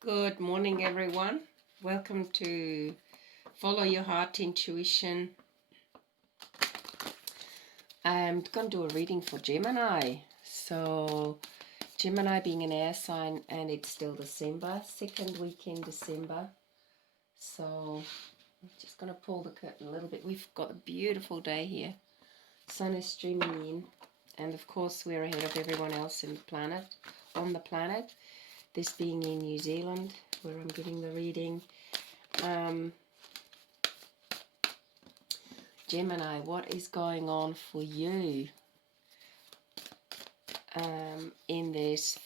Good morning, everyone. Welcome to Follow Your Heart Intuition. I'm going to do a reading for Gemini. So, Gemini being an air sign, and it's still December, second week in December. So, I'm just going to pull the curtain a little bit. We've got a beautiful day here. Sun is streaming in, and of course, we're ahead of everyone else on the planet. This being in New Zealand, where I'm giving the reading. Gemini, what is going on for you in this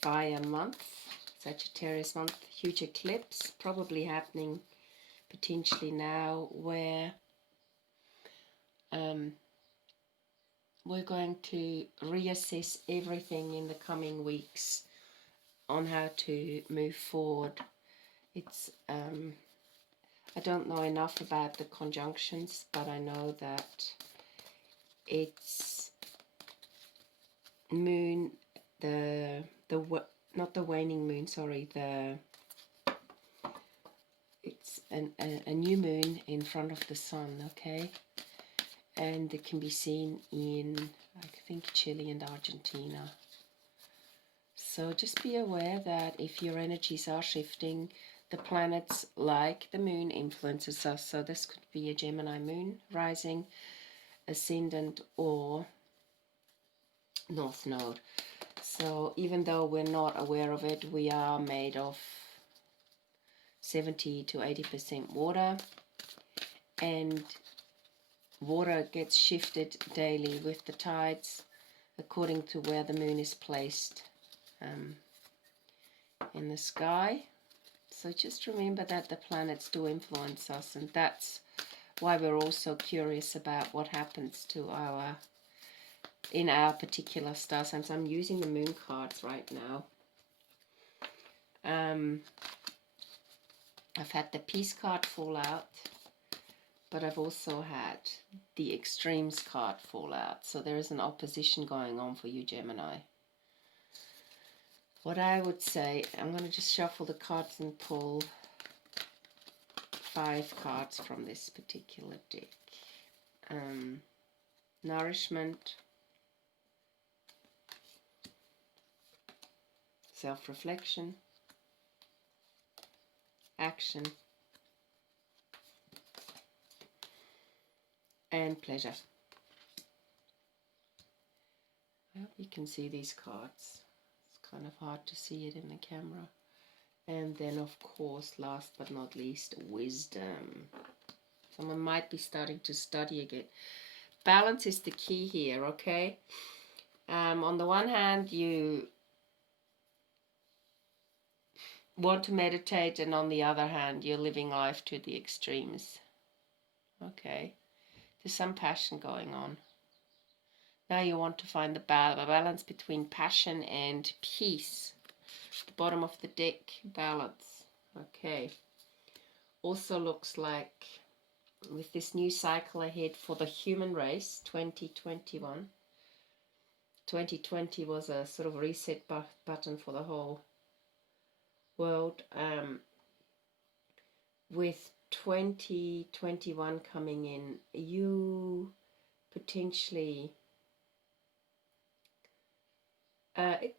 fire month, Sagittarius month? Huge eclipse probably happening potentially now, where we're going to reassess everything in the coming weeks on how to move forward. It's I don't know enough about the conjunctions, but I know that it's moon, not the waning moon, sorry, it's a new moon in front of the sun, okay? And it can be seen in, I think, Chile and Argentina. So just be aware that if your energies are shifting, the planets like the moon influences us. So this could be a Gemini moon rising, ascendant, or north node. So even though we're not aware of it, we are made of 70 to 80% water, and water gets shifted daily with the tides according to where the moon is placed in the sky. So just remember that the planets do influence us, and that's why we're also curious about what happens to in our particular star signs. I'm using the moon cards right now. I've had the peace card fall out, but I've also had the extremes card fall out. So there is an opposition going on for you, Gemini. What I would say, I'm going to just shuffle the cards and pull 5 cards from this particular deck. Nourishment, self-reflection, action, and pleasure. I hope you can see these cards. It's kind of hard to see it in the camera. And then, of course, last but not least, wisdom. Someone might be starting to study again. Balance is the key here, okay? On the one hand, you want to meditate, and on the other hand, you're living life to the extremes. Okay, there's some passion going on. Now you want to find the balance between passion and peace. The bottom of the deck, balance. Okay. Also looks like with this new cycle ahead for the human race, 2021. 2020 was a sort of reset button for the whole world. With 2021 coming in, you potentially,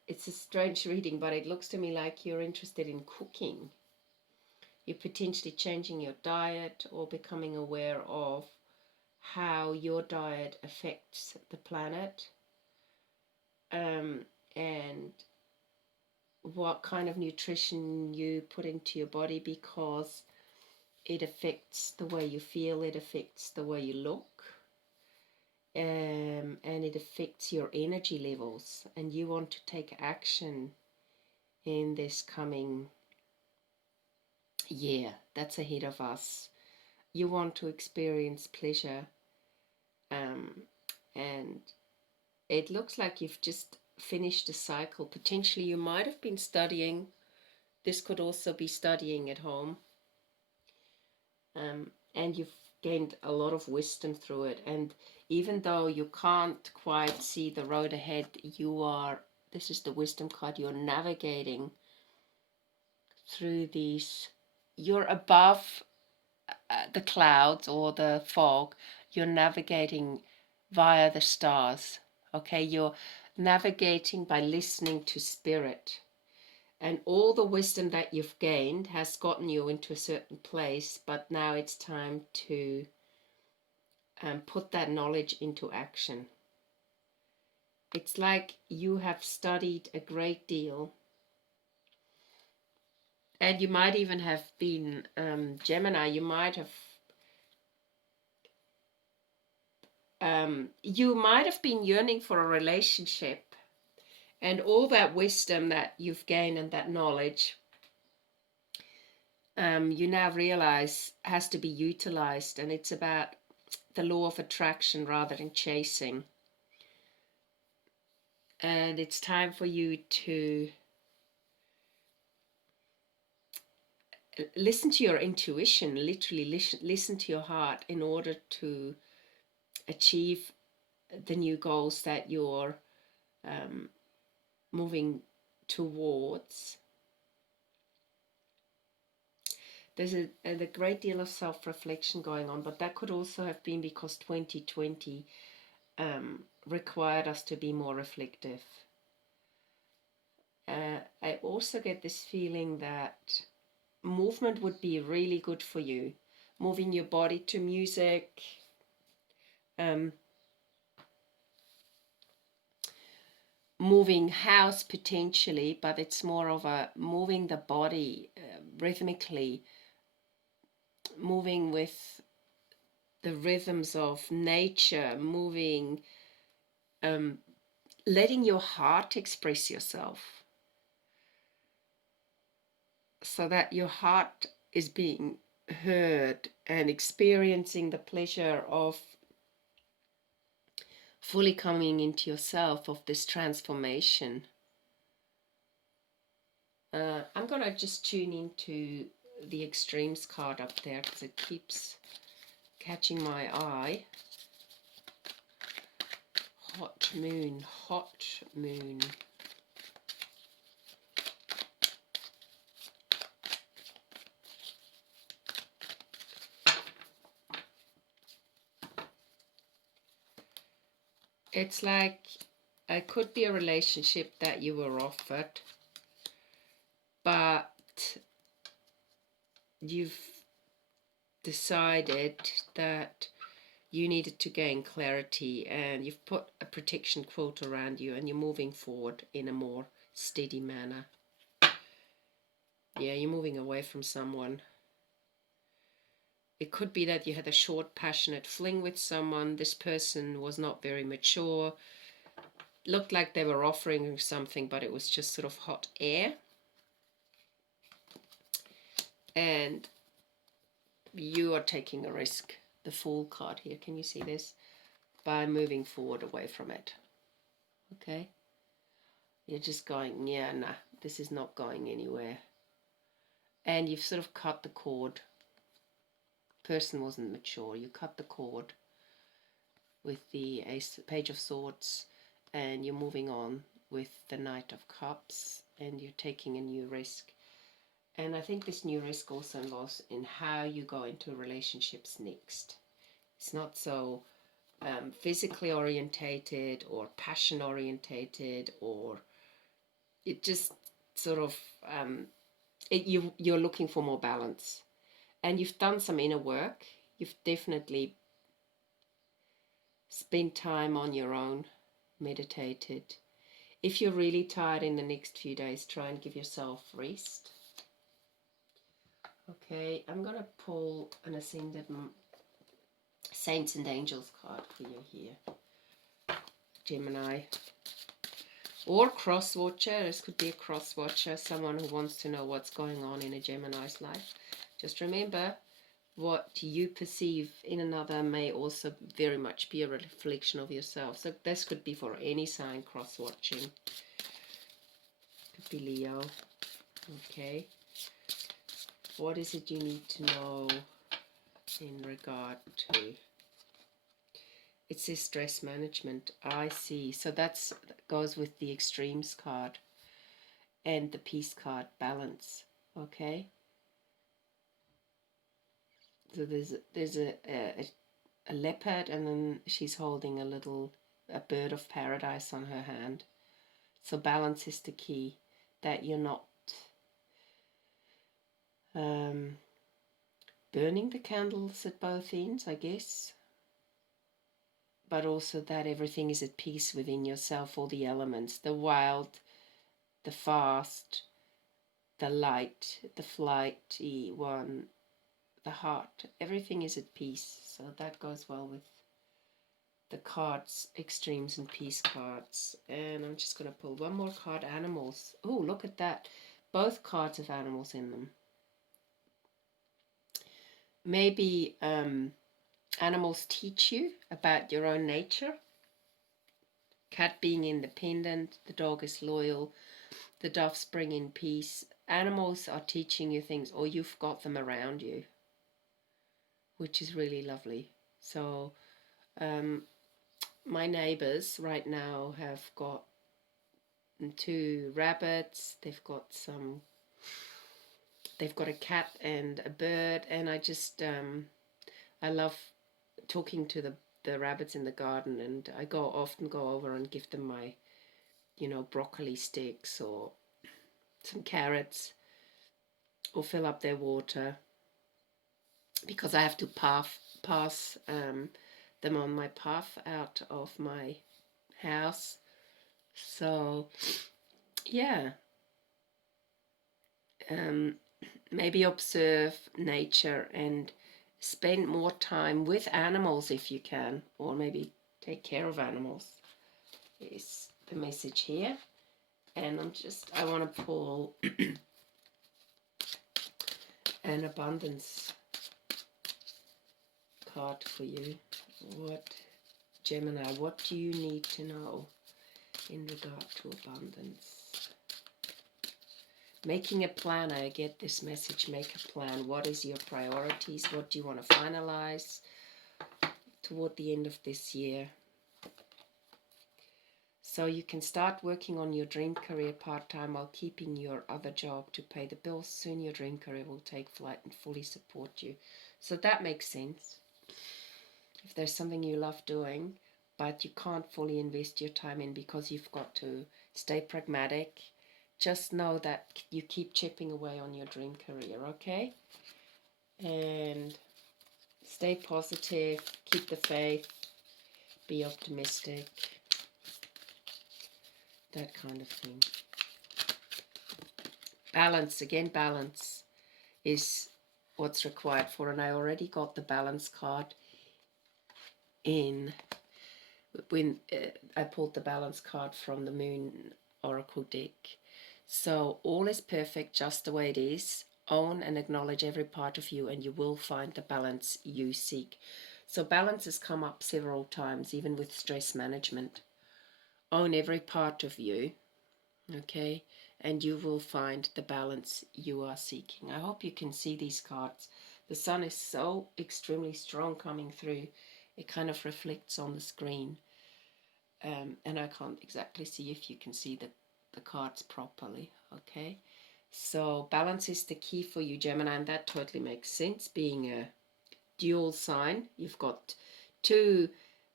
it's a strange reading, but it looks to me like you're interested in cooking. You're potentially changing your diet or becoming aware of how your diet affects the planet, and what kind of nutrition you put into your body, because it affects the way you feel, it affects the way you look, and it affects your energy levels, and you want to take action in this coming year that's ahead of us. You want to experience pleasure, and it looks like you've just finished a cycle. Potentially you might have been studying. This could also be studying at home, and you've gained a lot of wisdom through it. And even though you can't quite see the road ahead, this is the wisdom card, you're navigating through these, you're above the clouds or the fog, you're navigating via the stars. Okay, you're navigating by listening to spirit. And all the wisdom that you've gained has gotten you into a certain place, but now it's time to put that knowledge into action. It's like you have studied a great deal, and you might even have been Gemini. You might have been yearning for a relationship, and all that wisdom that you've gained and that knowledge, you now realize has to be utilized, and it's about the law of attraction rather than chasing. And it's time for you to listen to your intuition, literally listen to your heart in order to achieve the new goals that you're moving towards. There's a great deal of self-reflection going on, but that could also have been because 2020 required us to be more reflective. I also get this feeling that movement would be really good for you. Moving your body to music, moving house potentially, but it's more of a moving the body rhythmically, moving with the rhythms of nature, moving, letting your heart express yourself, so that your heart is being heard and experiencing the pleasure of fully coming into yourself, of this transformation. I'm going to just tune into the extremes card up there because it keeps catching my eye. Hot moon, hot moon. It's like it could be a relationship that you were offered, but you've decided that you needed to gain clarity, and you've put a protection quilt around you, and you're moving forward in a more steady manner. Yeah, you're moving away from someone. It could be that you had a short, passionate fling with someone. This person was not very mature. Looked like they were offering something, but it was just sort of hot air. And you are taking a risk. The Fool card here, can you see this? By moving forward away from it. Okay? You're just going, yeah, nah, this is not going anywhere. And you've sort of cut the cord. Person wasn't mature. You cut the cord with the Page of Swords, and you're moving on with the Knight of Cups, and you're taking a new risk. And I think this new risk also involves in how you go into relationships next. It's not so physically orientated or passion orientated, or it just sort of you're looking for more balance. And you've done some inner work. You've definitely spent time on your own, meditated. If you're really tired in the next few days, try and give yourself rest. Okay, I'm going to pull an Ascended Saints and Angels card for you here, Gemini. Or cross watcher. This could be a cross watcher, someone who wants to know what's going on in a Gemini's life. Just remember, what you perceive in another may also very much be a reflection of yourself. So this could be for any sign cross watching. Could be Leo. Okay. What is it you need to know in regard to? It says stress management. I see. So that goes with the extremes card and the peace card, balance. okay? So there's a leopard, and then she's holding a bird of paradise on her hand. So balance is the key, that you're not burning the candles at both ends, I guess, but also that everything is at peace within yourself, all the elements, the wild, the fast, the light, the flighty one, the heart, everything is at peace. So that goes well with the cards, extremes and peace cards. And I'm just going to pull one more card, animals. Oh, look at that. Both cards have animals in them. Maybe animals teach you about your own nature. Cat being independent, the dog is loyal, the doves bring in peace. Animals are teaching you things, or you've got them around you, which is really lovely. So my neighbors right now have got 2 rabbits, they've got a cat and a bird, and I love talking to the rabbits in the garden, and I often go over and give them my, broccoli sticks or some carrots, or fill up their water, because I have to pass them on my path out of my house. So yeah, maybe observe nature and spend more time with animals if you can, or maybe take care of animals is the message here. And I want to pull an abundance card for you. Gemini, what do you need to know in regard to abundance? Making a plan. I get this message, make a plan. What is your priorities? What do you want to finalize toward the end of this year? So you can start working on your dream career part-time while keeping your other job to pay the bills. Soon your dream career will take flight and fully support you. So that makes sense. If there's something you love doing, but you can't fully invest your time in because you've got to stay pragmatic, just know that you keep chipping away on your dream career, okay? And stay positive, keep the faith, be optimistic, that kind of thing. Balance, again, balance is what's required for, and I already got the balance card in when I pulled the balance card from the Moon Oracle deck. So all is perfect just the way it is. Own and acknowledge every part of you, and you will find the balance you seek. So balance has come up several times, even with stress management. Own every part of you, okay, and you will find the balance you are seeking. I hope you can see these cards. The sun is so extremely strong coming through. It kind of reflects on the screen, and I can't exactly see if you can see the cards properly, okay? So balance is the key for you, Gemini, and that totally makes sense. Being a dual sign, you've got 2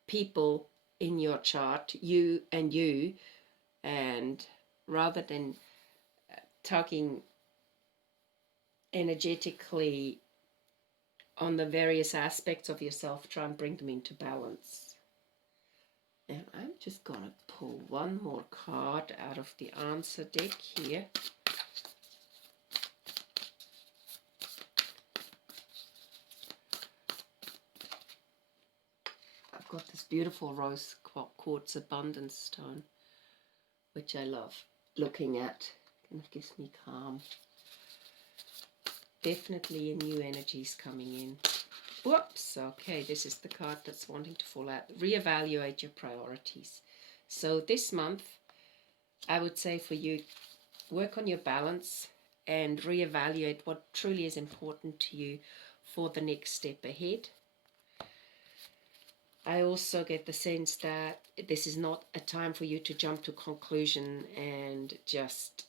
people in your chart, you, and rather than talking energetically on the various aspects of yourself, try and bring them into balance. And I'm just going to pull one more card out of the answer deck here. I've got this beautiful rose quartz abundance stone, which I love looking at. And it gives me calm. Definitely a new energies coming in. Whoops, okay, this is the card that's wanting to fall out. Reevaluate your priorities. So this month, I would say for you, work on your balance and reevaluate what truly is important to you for the next step ahead. I also get the sense that this is not a time for you to jump to conclusion and just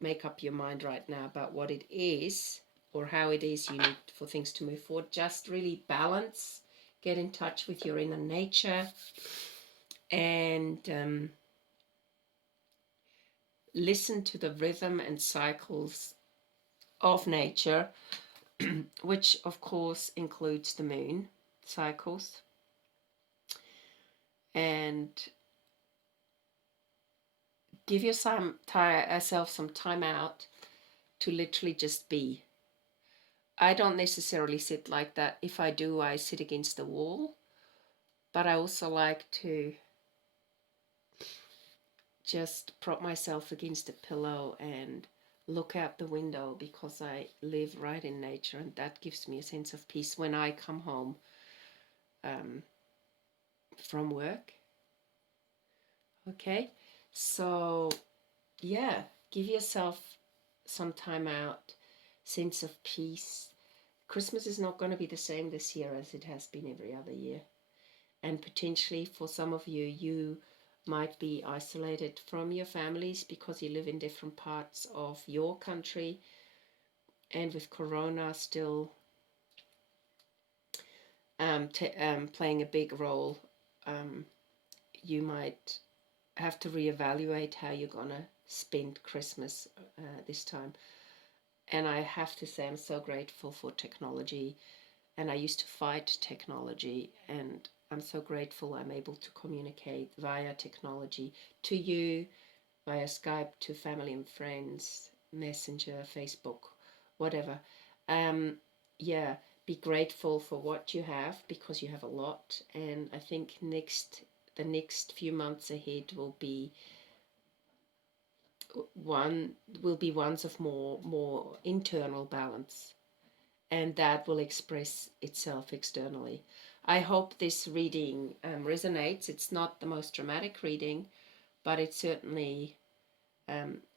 make up your mind right now about what it is or how it is you need for things to move forward. Just really balance, get in touch with your inner nature, and listen to the rhythm and cycles of nature, which of course includes the moon cycles. And give yourself some time out to literally just be. I don't necessarily sit like that. If I do, I sit against the wall. But I also like to just prop myself against a pillow and look out the window, because I live right in nature, and that gives me a sense of peace when I come home from work. Okay, so yeah, give yourself some time out, sense of peace. Christmas is not going to be the same this year as it has been every other year. And potentially for some of you, you might be isolated from your families because you live in different parts of your country. And with Corona still playing a big role, you might have to reevaluate how you're going to spend Christmas this time. And I have to say, I'm so grateful for technology. And I used to fight technology, and I'm so grateful I'm able to communicate via technology to you, via Skype, to family and friends, Messenger, Facebook, whatever. Yeah, be grateful for what you have, because you have a lot. And I think the next few months ahead will be ones of more internal balance, and that will express itself externally. I hope this reading resonates. It's not the most dramatic reading, but it certainly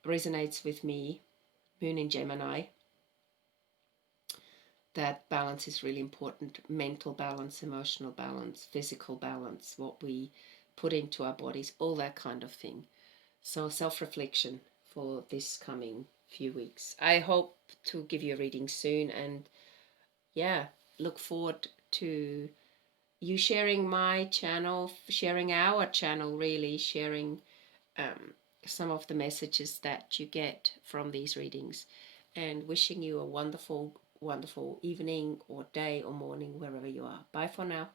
resonates with me, Moon in Gemini. That balance is really important. Mental balance, emotional balance, physical balance, what we put into our bodies, all that kind of thing. So self-reflection for this coming few weeks. I hope to give you a reading soon, and yeah, look forward to you sharing my channel, sharing our channel, really sharing some of the messages that you get from these readings, and wishing you a wonderful, wonderful evening or day or morning wherever you are. Bye for now.